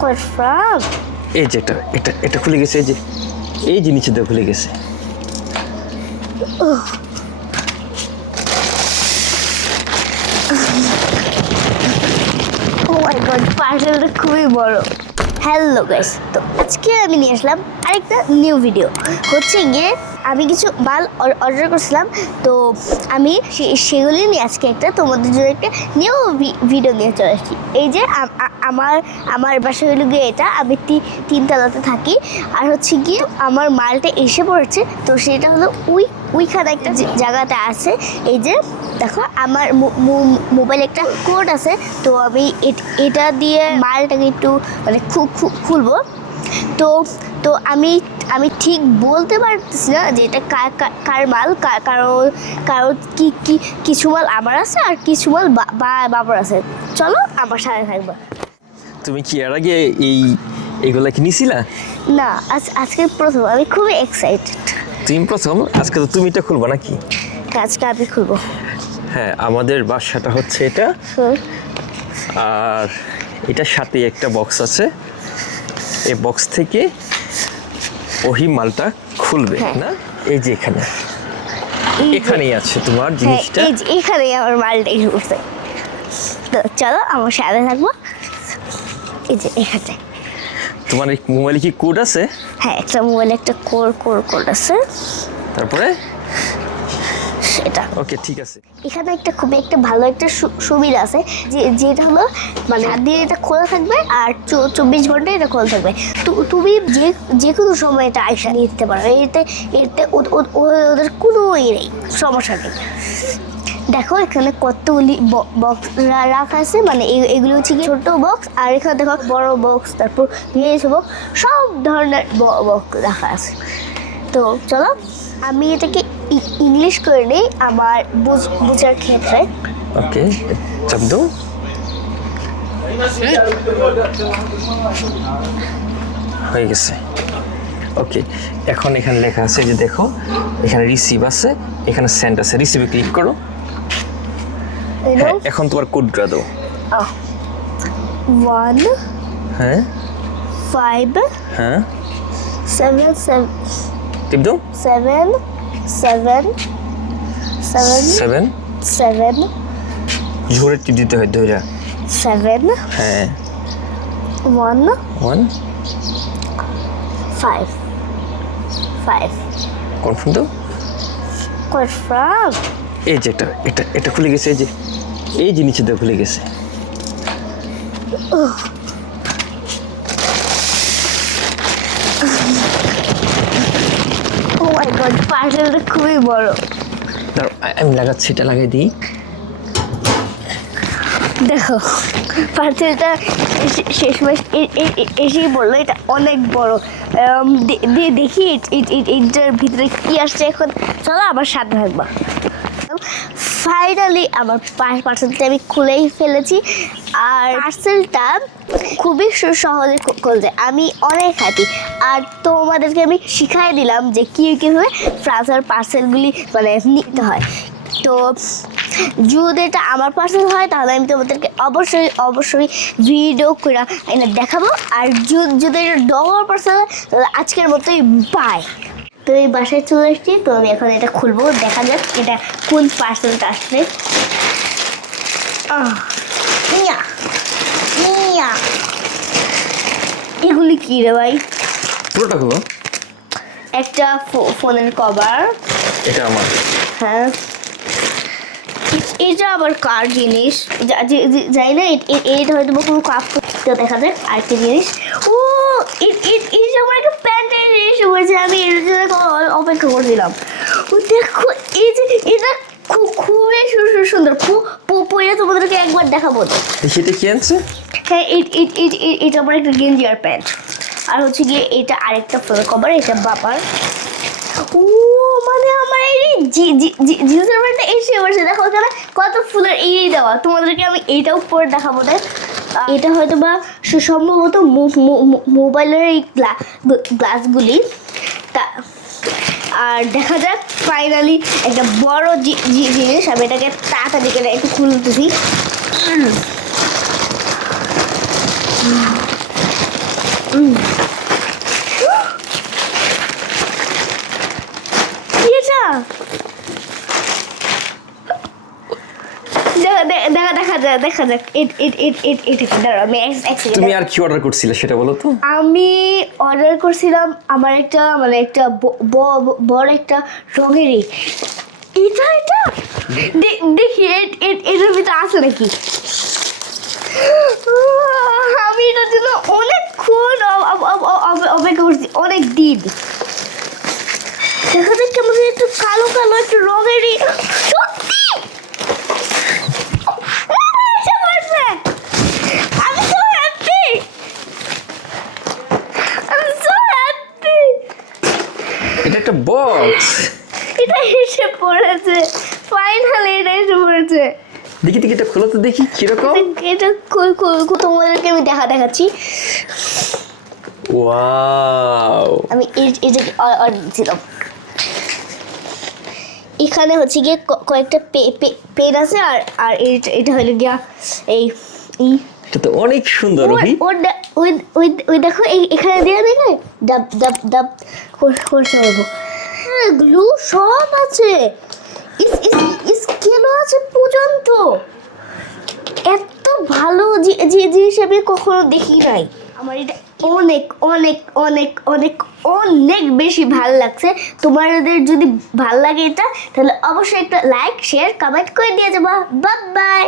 Quite from? এই যে এটা এটা এটা খুলে গেছে এই যে। এই যে নিচে দিয়ে খুলে গেছে। ও মাই গড পার্সেলটা খুবই বড়। হ্যালো গাইস তো আজকে আমি নিয়ে আসলাম আরেকটা নিউ ভিডিও হচ্ছে গিয়ে আমি কিছু মাল অর্ডার করছিলাম, তো আমি সেগুলি নিয়ে আজকে একটা তোমাদের জন্য একটা নিউ ভিডিও নিয়ে চলে আসছি। এই যে আমার আমার বাসা হলো গিয়ে এটা, আমি তিনতলাতে থাকি। আর হচ্ছে গিয়ে আমার মালটা এসে পড়েছে, তো সেটা হলো উই ওইখানে একটা জায়গাতে আছে। এই যে দেখো, আমার মোবাইলে একটা কোড আছে, তো আমি এটা দিয়ে মালটাকে একটু মানে খুব খু- খুলবো। তো তো আমি আমি ঠিক বলতে পারতেছি না যে এটা কার মাল কার- কারও কি কি কিছু মাল আমার আছে আর কিছু মাল বাবার আছে। চলো আমার সাথে থাকব। তুমি কি এর আগে এই এগুলা কি নিছিলা? না আজ আজকে প্রথম আমি খুবই এক্সাইটেড তুমি প্রথম আজকে তো তুমি এটা খুলবা নাকি? আজকে আমি খুলবো। হ্যাঁ আমাদের বাসাটা হচ্ছে এটা। আর এটার সাথে একটা বক্স আছে। এই বক্স থেকে ওহি মালটা খুলবে হ্যাঁ। না? এই যে এখানে। এখানেই আছে তোমার হ্যাঁ জিনিসটা এই যে এখানেই আমার মালটা পড়ছে তো চলো আমার সাথে থাকব। এই যে এখানে তোমার মোবাইলে কি কোড আছে? হ্যাঁ একটা মোবাইলে একটা কোর কোর কোড আছে। তারপরে? সেটা। ওকে ঠিক আছে। এখানে একটা খুবই একটা ভালো একটা সুবিধা আছে যে যেটা হলো মানে হাত দিয়ে এটা খোলা থাকবে আর চব্বিশ ঘণ্টা এটা খোলা থাকবে। তুমি যে যে কোনো সময় এটা আইসা নিয়ে যেতে পারো। এতে এতে ও- ও- ও- ওদের কোনো ই নেই সমস্যা নেই। দেখো এখানে কতগুলি বক্স রাখা আছে মানে এ- এগুলো হচ্ছে কি ছোট বক্স আর এখানে দেখো বড় বক্স তারপর মেয়েছে বক্স সব ধরনের বক্স রাখা আছে। তো চলো আমি এটাকে ই- ইংলিশ করে নিই আমার বুঝ- বোঝার ক্ষেত্রে। ওকে চাপ দাও। হয়ে গেছে। ওকে এখন এখানে লেখা আছে যে দেখো এখানে রিসিভ আছে এখানে সেন্ড আছে। রিসিভে ক্লিক করো। হ্যাঁ এখন তোমার কোডটা দাও। ওয়ান হ্যাঁ? ফাইভ হ্যাঁ? সেভেন সেভেন টিপ দাও। Seven seven seven seven seven ঝোরে tip দিতে হয় ধৈরা সেভেন হ্যাঁ। One one five five confirm দাও? কনফার্ম এই যে এটা এটা এটা খুলে গেছে এই যে। এই যে নিচে খুলে গেছে। ও মাই গড পার্সেলটা খুবই বড়। আমি লাগাচ্ছি এটা লাগাই দিই। দেখো পার্সেলটা শেষ মাস এসেই বলল এটা অনেক বড়। আম, দে- দে- দেখি এট- এট- এট- এটার ভিতরে কী আসছে এখন। চলো আবার সাথে থাকবা। ফাইনালি আমার পার্সেলটা আমি খুলেই ফেলেছি। আর পার্সেলটা খুবই সহজে খুলতে। আমি অনেক হ্যাপি আর তোমাদেরকে আমি শিখাই দিলাম যে কী কীভাবে ফ্রান্সের পার্সেলগুলি মানে নিতে হয়। তো যদি এটা আমার পার্সেল হয় তাহলে আমি তোমাদেরকে অবশ্যই অবশ্যই ভিডিও করে এনে দেখাবো। আর যদি এটা ডবল পার্সেল তাহলে আজকের মতোই বাই তো এই বাসায় চলে এসেছি তো আমি এখন এটা খুলবো দেখা যাক এটা কোন পার্সেলটা ইয়া ইয়া এগুলি কি রে ভাই? পুরোটা খুলো। একটা ফোনের কভার এটা আমার। হ্যাঁ। এটা আবার কার জিনিস? যাই না এটা হয়তো বা কোনো কাপ তো দেখা যায় আরেকটা জিনিস। ও এ- এ- এই যে আমার একটা প্যান্টের জিনিস হয়েছে আমি এর জন্য অপেক্ষা করছিলাম। ও দেখো এই যে এটা খুব খুবই সুন্দর। পু- পু- তোমাদেরকে একবার দেখাবো। এটা কি আনছে? হ্যাঁ এটা আমার একটা গেঞ্জি আর প্যান্ট। আর হচ্ছে গিয়ে এটা আরেকটা ফ্লোর কভার এটা বাবার। ও মানে আমার এই জি- জি- জি- জিন্সের প্যান্টটা এসে বসে দেখো, ওখানে কত ফুলের এই দেওয়া। তোমাদেরকে আমি এইটাও পরে দেখাবো তাই এটা হয়তো বা সম্ভবত মোবাইলের এই গ্লা- গ্লাসগুলি তা, আর দেখা যাক ফাইনালি একটা বড় জিনিস। আমি এটাকে তাড়াতাড়ি করে একটু খুলতেছি। কি এটা দেখা দেখা যাক দেখা যাক। দাঁড়াও আমি তুমি আর কি অর্ডার করছিলে সেটা বলো তো? আমি অর্ডার করছিলাম আমার একটা মানে একটা বড় একটা রঙেরই। এটা এটা? দেখি এটার ভিতরে আছে নাকি? আমি এটার জন্য অনেকক্ষণ অপেক্ষা করছি অনেক দিন দেখা যাক কেমন একটু কালো কালো একটু রঙেরই। সত্যি. এটা একটা বক্স এটা এসে পড়েছে। ফাইনালি এটা এসে পড়েছে। দেখি দেখি এটা খোলো তো দেখি কীরকম। এটা কই কই কই তোমাদেরকে আমি দেখা দেখাচ্ছি। ওয়াও আমি যে অর্ডার দিয়েছিলাম এখানে হচ্ছে গিয়ে কয়েকটা পেন আছে আর আর এটা হলো গিয়া এই এটা তো অনেক সুন্দর ওই দেখো এখানে দিয়ে ডাব ডাব ডাব করতে পারব গ্লু সব আছে। স্কেলও আছে পর্যন্ত? এত ভালো জি- জিনিস আমি কখনো দেখি নাই। আমার এটা অনেক অনেক অনেক অনেক অনেক বেশি ভালো লাগছে। তোমাদের যদি ভালো লাগে এটা, তাহলে অবশ্যই একটা লাইক শেয়ার কমেন্ট করে দিয়ে যাবা। Bye bye